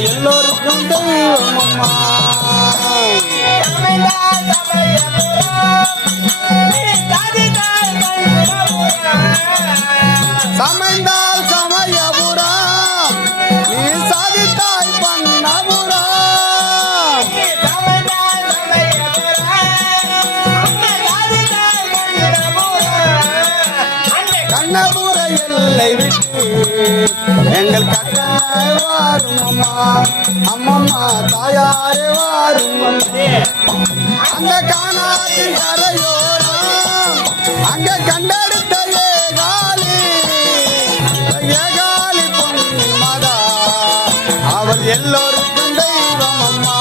எல்லோருக்கும் தெய்வம் அம்மா. சமைந்தால் சமயபுரம் நீ சாதித்தாய் பண்ணபுரம். கண்ணபுர எல்லை விட்டு எங்கள் கட்டாய் வாரும் அம்மா. அம்மம்மா தாயாரே வாரும் அந்த காணாட்டின் கரையோரம் அங்க கண்டெடுத்த ஏகாலி பொன்னி மாதா அவள் எல்லோருக்கும் தெய்வம் அம்மா.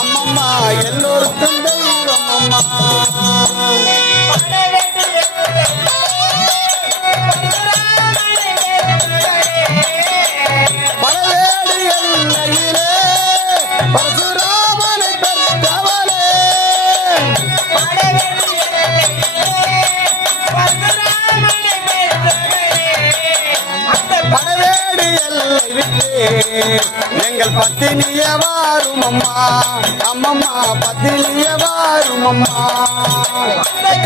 அம்மம்மா எல்லோருக்கும் தெய்வம் அம்மா. பலவேடு எல்லையிலே பரசுராமனை பெற்றவளே. பலவேடு எல்லை விட்டு எங்கள் பத்தினிய வாரும் அம்மா. அம்மம்மா பத்தினிய வாரும் அம்மா.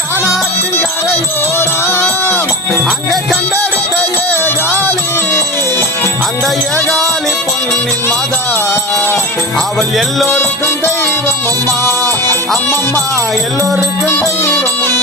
காணாட்டின் கரையோரம் அங்க கண்டெடுத்த ஏகாலி அந்த ஏகாலி பொன்னின் மாதா அவள் எல்லோருக்கும் தெய்வம் அம்மா. அம்மம்மா எல்லோருக்கும் தெய்வம்.